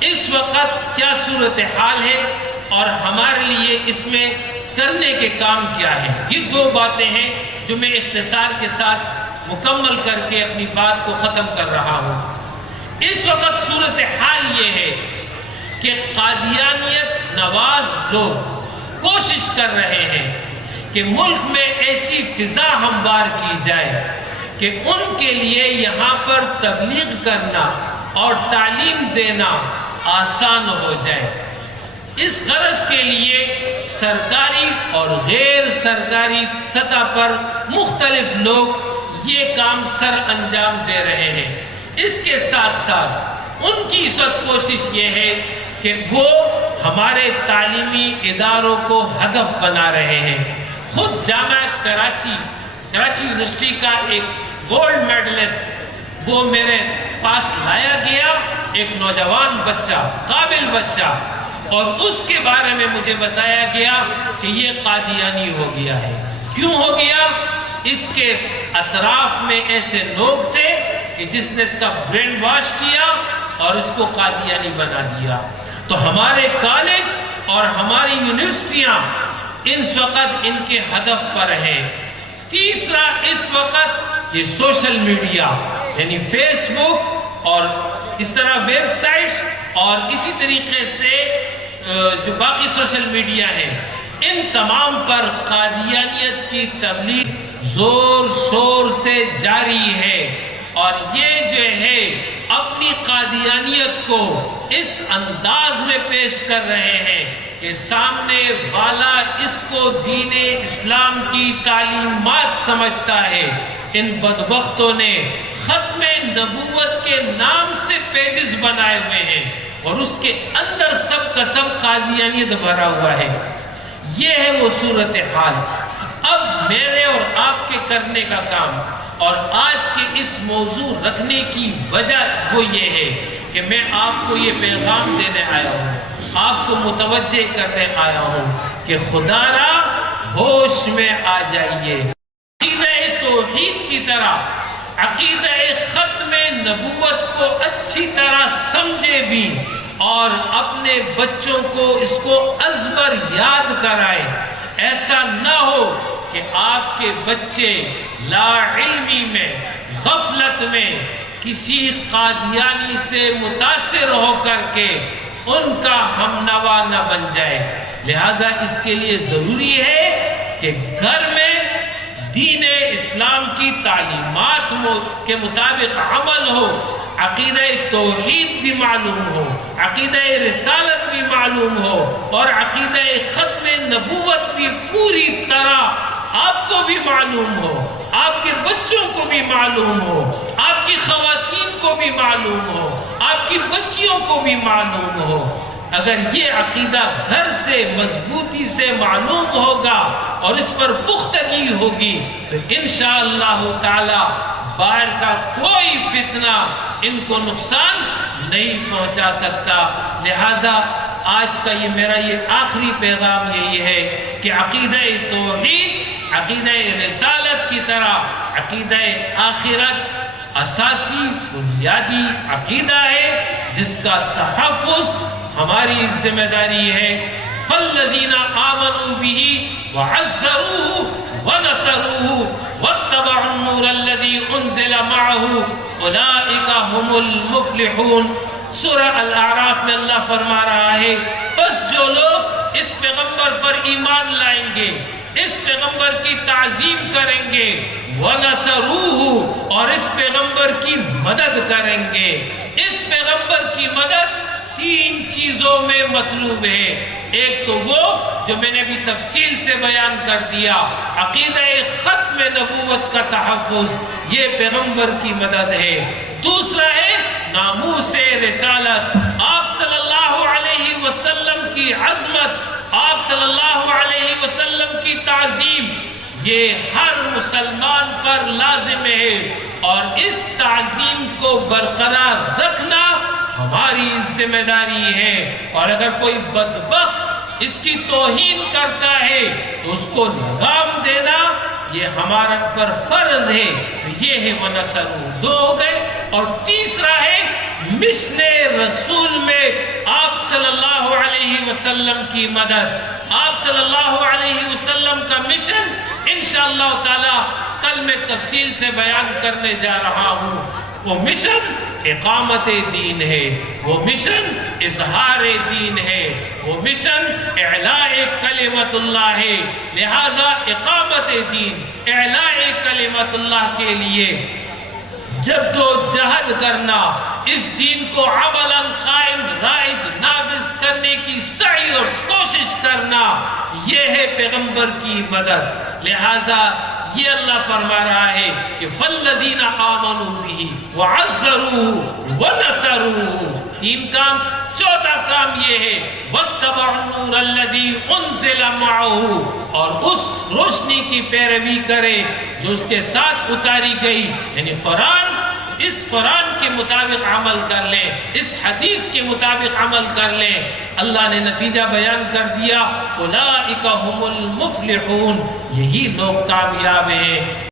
اس وقت کیا صورتحال ہے اور ہمارے لیے اس میں کرنے کے کام کیا ہے. یہ دو باتیں ہیں جو میں اختصار کے ساتھ مکمل کر کے اپنی بات کو ختم کر رہا ہوں. اس وقت صورتحال یہ ہے کہ قادیانیت نواز لوگ کوشش کر رہے ہیں کہ ملک میں ایسی فضا ہموار کی جائے کہ ان کے لیے یہاں پر تبلیغ کرنا اور تعلیم دینا آسان ہو جائے. اس غرض کے لیے سرکاری اور غیر سرکاری سطح پر مختلف لوگ یہ کام سر انجام دے رہے ہیں. اس کے ساتھ ساتھ ان کی اس وقت کوشش یہ ہے کہ وہ ہمارے تعلیمی اداروں کو ہدف بنا رہے ہیں. خود جامعہ کراچی یونیورسٹی کا ایک گولڈ میڈلسٹ وہ میرے پاس لایا گیا، ایک نوجوان بچہ، قابل بچہ، اور اس کے بارے میں مجھے بتایا گیا کہ یہ قادیانی ہو گیا ہے. کیوں ہو گیا؟ اس کے اطراف میں ایسے لوگ تھے کہ جس نے اس کا برین واش کیا اور اس کو قادیانی بنا دیا. تو ہمارے کالج اور ہماری یونیورسٹیاں اس وقت ان کے ہدف پر ہیں. تیسرا، اس وقت یہ سوشل میڈیا یعنی فیس بک اور اس طرح ویب سائٹس اور اسی طریقے سے جو باقی سوشل میڈیا ہیں، ان تمام پر قادیانیت کی تبلیغ زور شور سے جاری ہے. اور یہ جو ہے اپنی قادیانیت کو اس انداز میں پیش کر رہے ہیں کہ سامنے والا اس کو دین اسلام کی تعلیمات سمجھتا ہے. ان بدبختوں نے ختم نبوت کے نام سے پیجز بنائے ہوئے ہیں اور اس کے اندر سب کا سب قادیانیت بھرا ہوا ہے. یہ ہے وہ صورتحال. اب میرے اور آپ کے کرنے کا کام اور آج کے اس موضوع رکھنے کی وجہ وہ یہ ہے کہ میں آپ کو یہ پیغام دینے آیا ہوں، آپ کو متوجہ کرنے آیا ہوں کہ خدا را ہوش میں آ جائیے. عقیدہ توحید کی طرح عقیدہ ختم نبوت کو اچھی طرح سمجھے بھی اور اپنے بچوں کو اس کو ازبر یاد کرائے. ایسا نہ ہو کہ آپ کے بچے لا علمی میں، غفلت میں کسی قادیانی سے متاثر ہو کر کے ان کا ہم نوا نہ بن جائے. لہذا اس کے لیے ضروری ہے کہ گھر میں دین اسلام کی تعلیمات کے مطابق عمل ہو، عقیدہ توحید بھی معلوم ہو، عقیدہ رسالت بھی معلوم ہو اور عقیدہ ختم نبوت بھی پوری طرح آپ کو بھی معلوم ہو، آپ کے بچوں کو بھی معلوم ہو، آپ کی خواتین کو بھی معلوم ہو، آپ کی بچیوں کو بھی معلوم ہو. اگر یہ عقیدہ گھر سے مضبوطی سے معلوم ہوگا اور اس پر پختگی ہوگی تو انشاءاللہ تعالی باہر کا کوئی فتنہ ان کو نقصان نہیں پہنچا سکتا. لہذا آج کا یہ میرا یہ آخری پیغام یہی ہے کہ عقیدہ توحید، عقیدہ رسالت کی طرح عقیدہ آخرت اساسی بنیادی عقیدہ ہے جس کا تحفظ ہماری ذمہ داری ہے. فالذین آمنوا بہ وعزروہ ونصروہ واتبعوا النور الذی انزل معہ اولئک هم المفلحون. سورہ الاعراف میں اللہ فرما رہا ہے بس جو لوگ اس پیغمبر پر ایمان لائیں گے، اس پیغمبر کی تعظیم کریں گے، وَنَصَرُوهُ اور اس پیغمبر کی مدد کریں گے. اس پیغمبر کی مدد تین چیزوں میں مطلوب ہے. ایک تو وہ جو میں نے بھی تفصیل سے بیان کر دیا، عقیدہ ختم نبوت کا تحفظ، یہ پیغمبر کی مدد ہے. دوسرا ہے ناموس رسالت، آپ صلی اللہ علیہ وسلم کی عظمت، آپ صلی اللہ علیہ وسلم کی تعظیم، یہ ہر مسلمان پر لازم ہے اور اس تعظیم کو برقرار رکھنا ہماری ذمہ داری ہے. اور اگر کوئی بدبخت اس کی توہین کرتا ہے تو اس کو لگام دینا یہ ہمارا پر فرض ہے. یہ ہے وَنَصَرُوهُ، دو ہو گئے. اور تیسرا ہے مشن رسول میں وسلم کی مدد. آپ صلی اللہ علیہ وسلم کا مشن انشاءاللہ تعالی کل میں تفصیل سے بیان کرنے جا رہا ہوں. وہ مشن اقامت دین ہے، وہ مشن اظہار دین ہے، وہ مشن اعلاء کلمت اللہ ہے. لہذا اقامت دین، اعلاء کلمت اللہ کے لیے جد و جہد کرنا، اس دین کو عملاً قائم رائج نافذ کرنے کی سعی اور کوشش کرنا، یہ ہے پیغمبر کی مدد. لہذا یہ اللہ فرما رہا ہے کہ فَالَّذِينَ آمَنُوا بِهِ وَعَزَّرُوهُ وَنَصَرُوهُ. 3 کام. چوتھا کام یہ ہے وَاتَّبَعُوا النُّورَ الَّذِي أُنزِلَ مَعَهُ، اور اس روشنی کی پیروی کرے جو اس کے ساتھ اتاری گئی، یعنی قرآن. اس قرآن کے مطابق عمل کر لیں، اس حدیث کے مطابق عمل کر لیں. اللہ نے نتیجہ بیان کر دیا، اولئک ھم المفلحون، یہی لوگ کامیاب ہیں.